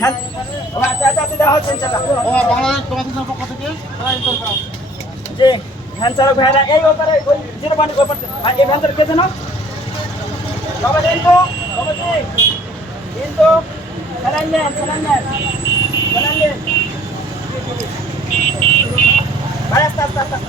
Van ও দেওয়া হচ্ছে ইনশাল্লাহ ও বাংলাদেশ তোমাদের পক্ষ থেকে যে ভ্যান চালক ভাইরা এই ওপারে ওই জিরো পয়েন্ট ওপার আর এই ভ্যান চালক কে যেন? বাবা কিন্তু বাবা জি কিন্তু চালান নেন চালান নেন চালান নেন ভাই আস্তে আস্তে আস্তে আস্তে।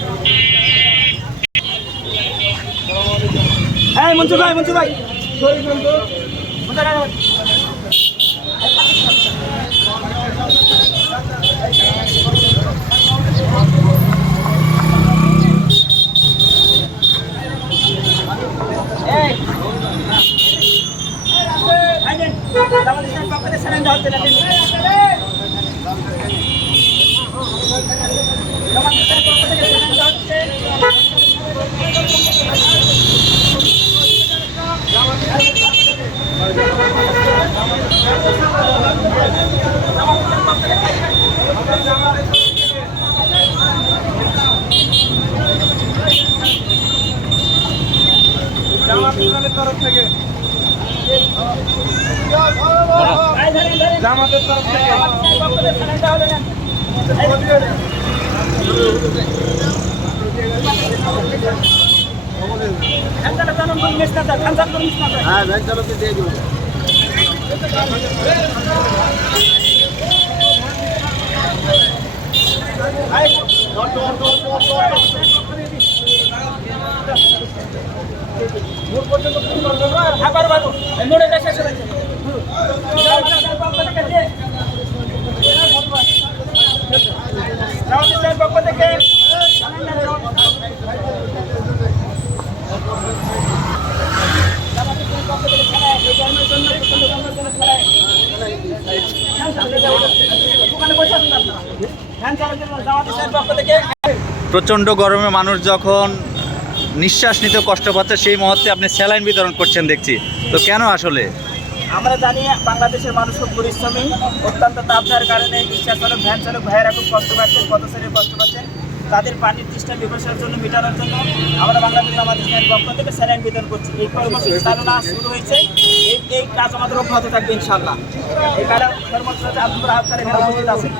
মঞ্জু ভাই মঞ্জু ভাই। মঞ্জু ভাই, ভাই। এই। ভাই নেন। জামাত ইসলাম পক্ষ থেকে স্যালাইন দেওয়া হচ্ছে না, দিন। জামাত ইসলাম পক্ষ থেকে স্যালাইন দেওয়া হচ্ছে। ভাই ধরেন, ধরেন। জামাতের পক্ষ থেকে স্যালাইন দেওয়া হলো না। খানসাটা জানুন কোন মিস না যায় খানসাট কোন মিস না যায় হ্যাঁ ব্যাংক চালককে দিয়ে দিব ভাই আবার বাবু মোড়ে দেশে এসে রয়েছে পক্ষ থেকে দোকানে বসে আছেন আপনারা ভ্যান চালানোর জন্য জামাত ইসলামের থেকে প্রচণ্ড গরমে মানুষ যখন নিঃশ্বাস নিতে কষ্ট পাচ্ছে, সেই মুহূর্তে আপনি স্যালাইন বিতরণ করছেন দেখছি। তো কেন আসলে? আমরা জানি বাংলাদেশের মানুষ খুব পরিশ্রমী অত্যন্ত তাপদার কারণে রিক্সা চালক ভ্যান চালক ভাইয়েরা খুব কষ্ট পাচ্ছেন শ্রেণির কষ্ট পাচ্ছেন। তাদের পানির তৃষ্ণা বিপাশার জন্য, মেটানোর জন্য আমরা বাংলাদেশ আমাদের পক্ষ থেকে স্যালাইন বিতরণ করছি। এই কর্মসূচি চালনা শুরু হয়েছে। এই এই কাজ আমাদের অব্যাহত থাকবে ইনশাল্লাহ এই কারণে সর্বত্র আব্দুল এখানে উপস্থিত আছেন।